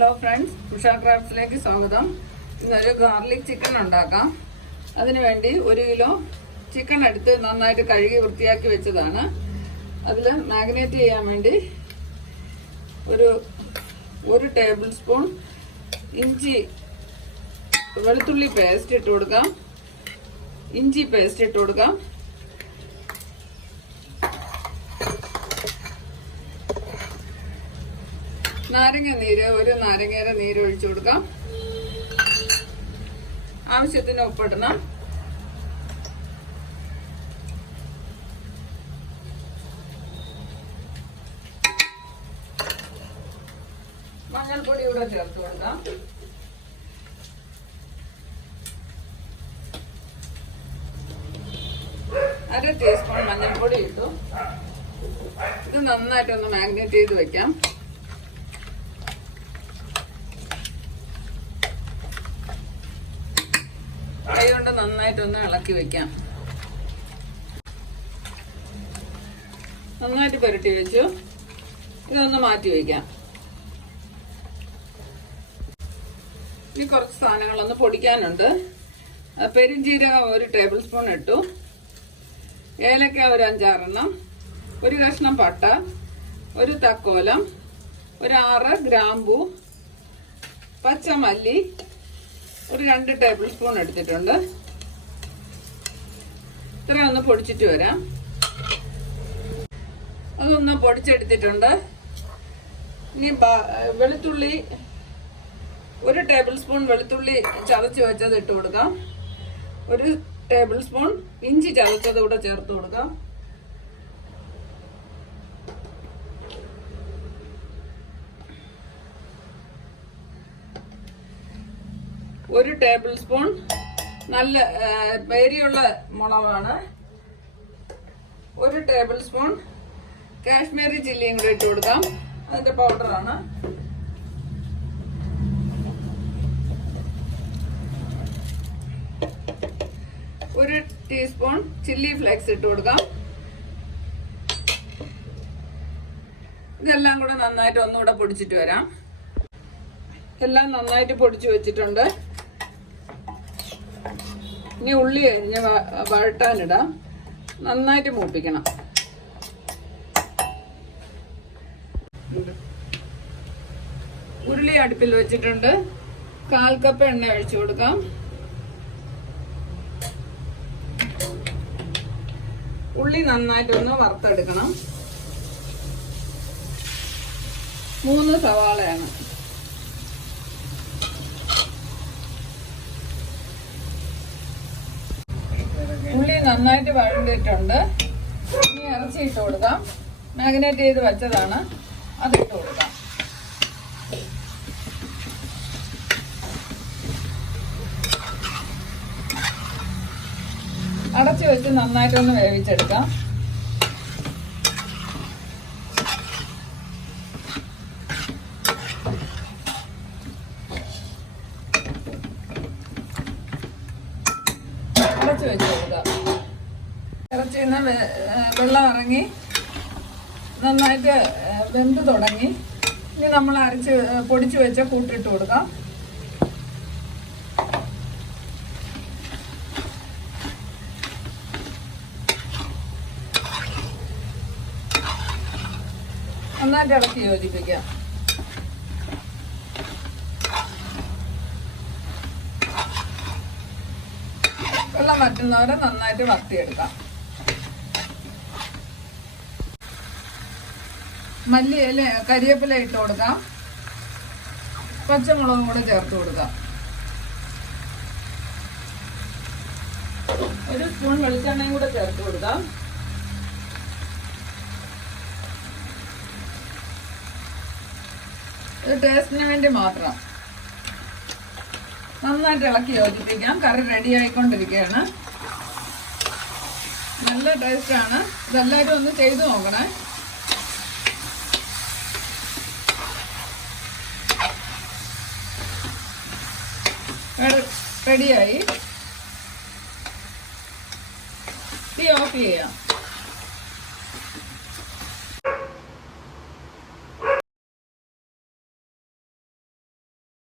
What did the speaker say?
Hello friends Usha ക്രാഫ്റ്റ്സിലേക്ക് സ്വാഗതം. ഇന്നൊരു garlic chicken ഉണ്ടാക്കാം. അതിനുവേണ്ടി ഒരു കിലോ ചിക്കൻ എടുത്ത് നന്നായിട്ട് കഴുകി വൃത്തിയാക്കി വെച്ചതാണ്. അതിൽ മാഗ്നേറ്റ് ചെയ്യാൻ വേണ്ടി ഒരു ഒരു ടേബിൾ സ്പൂൺ ഇഞ്ചി വെളുത്തുള്ളി പേസ്റ്റ് ഇട്ട് കൊടുക്കാം. ഇഞ്ചി പേസ്റ്റ് ഇട്ട് കൊടുക്കാം. നാരങ്ങ നീര് ഒരു നാരങ്ങയുടെ നീര് ഒഴിച്ചു കൊടുക്കാം. ആവശ്യത്തിന് ഉപ്പിടണം. മഞ്ഞൾപ്പൊടി കൂടെ ചേർത്ത് കൊടുക്കാം. അര ടീസ്പൂൺ മഞ്ഞൾപ്പൊടി ഇട്ടു. ഇത് നന്നായിട്ടൊന്ന് മാഗ്നേറ്റ് ചെയ്ത് വെക്കാം. കൊണ്ട് നന്നായിട്ടൊന്ന് ഇളക്കി വെക്കാം. നന്നായിട്ട് പുരട്ടി വെച്ചു. ഇതൊന്ന് മാറ്റി വെക്കാം. ഇനി കുറച്ച് സാധനങ്ങളൊന്ന് പൊടിക്കാനുണ്ട്. പെരിഞ്ചീരകം ഒരു ടേബിൾ സ്പൂൺ ഇട്ടു. ഏലക്ക ഒരു അഞ്ചാറെണ്ണം. ഒരു കഷ്ണം പട്ട. ഒരു തക്കോലം. ഒരു ആറ് ഗ്രാമ്പു. പച്ചമല്ലി. ഒരു രണ്ട് ടേബിൾ സ്പൂൺ എടുത്തിട്ടുണ്ട്. ഇത്രയും ഒന്ന് പൊടിച്ചിട്ട് വരാം. അതൊന്ന് പൊടിച്ചെടുത്തിട്ടുണ്ട്. ഇനി വെളുത്തുള്ളി ഒരു ടേബിൾ സ്പൂൺ വെളുത്തുള്ളി ചതച്ച് വെച്ചത് ഇട്ട് കൊടുക്കാം. ഒരു ടേബിൾ സ്പൂൺ ഇഞ്ചി ചതച്ചത് കൂടെ ചേർത്ത് കൊടുക്കാം. ഒരു ടേബിൾ സ്പൂൺ നല്ല പേരിയുള്ള മുളകാണ്. ഒരു ടേബിൾ സ്പൂൺ കാശ്മീരി ചില്ലിയും കൂടെ ഇട്ട് കൊടുക്കാം. അതിന്റെ പൗഡറാണ് ഒരു ടീസ്പൂൺ ചില്ലി ഫ്ലേക്സ് ഇട്ട് കൊടുക്കാം. ഇതെല്ലാം കൂടെ നന്നായിട്ട് ഒന്നുകൂടെ പൊടിച്ചിട്ട് വരാം. എല്ലാം നന്നായിട്ട് പൊടിച്ചു വെച്ചിട്ടുണ്ട്. ഇനി ഉള്ളി അരിഞ്ഞ് വഴട്ടാനിടാം. നന്നായിട്ട് മൂപ്പിക്കണം. ഉള്ളി അടുപ്പിൽ വെച്ചിട്ടുണ്ട്. കാൽ കപ്പ് എണ്ണ ഒഴിച്ചു കൊടുക്കാം. ഉള്ളി നന്നായിട്ടൊന്ന് വറുത്തെടുക്കണം. മൂന്ന് സവാളയാണ് ഉള്ളി നന്നായിട്ട് വഴണ്ടിട്ടുണ്ട് ഇനി ഇറച്ചി ഇട്ട് കൊടുക്കാം. മാഗ്നേറ്റ് ചെയ്ത് വെച്ചതാണ്. അത് ഇട്ട് കൊടുക്കാം. അടച്ചു വെച്ച് നന്നായിട്ടൊന്ന് വേവിച്ചെടുക്കാം. അടച്ചു വെച്ച് കൊടുക്കാം. ഇറച്ചിയിൽ നിന്ന് വെള്ളം ഇറങ്ങി നന്നായിട്ട് വെന്ത് തുടങ്ങി. ഇനി നമ്മൾ അരച്ച് പൊടിച്ചു വെച്ച കൂട്ടിട്ട് കൊടുക്കാം. നന്നായിട്ട് ഇളക്കി യോജിപ്പിക്കാം വെള്ളം വറ്റുന്നവരെ നന്നായിട്ട് വറുത്തിയെടുക്കാം. മല്ലി ഇല കരിയേപ്പില ഇട്ട് കൊടുക്കാം. പച്ചമുളകും കൂടെ ചേർത്ത് കൊടുക്കാം. ഒരു സ്പൂൺ വെളിച്ചെണ്ണയും കൂടെ ചേർത്ത് കൊടുക്കാം. ഇത് ടേസ്റ്റിന് വേണ്ടി മാത്രം. നന്നായിട്ട് ഇളക്കി യോജിപ്പിക്കാം. കറി റെഡി ആയിക്കൊണ്ടിരിക്കുകയാണ്. നല്ല ടേസ്റ്റാണ് ഇതെല്ലാവരും ഒന്ന് ചെയ്തു നോക്കണേ. റെഡിയായി. തീ ഓഫ് ചെയ്യാം.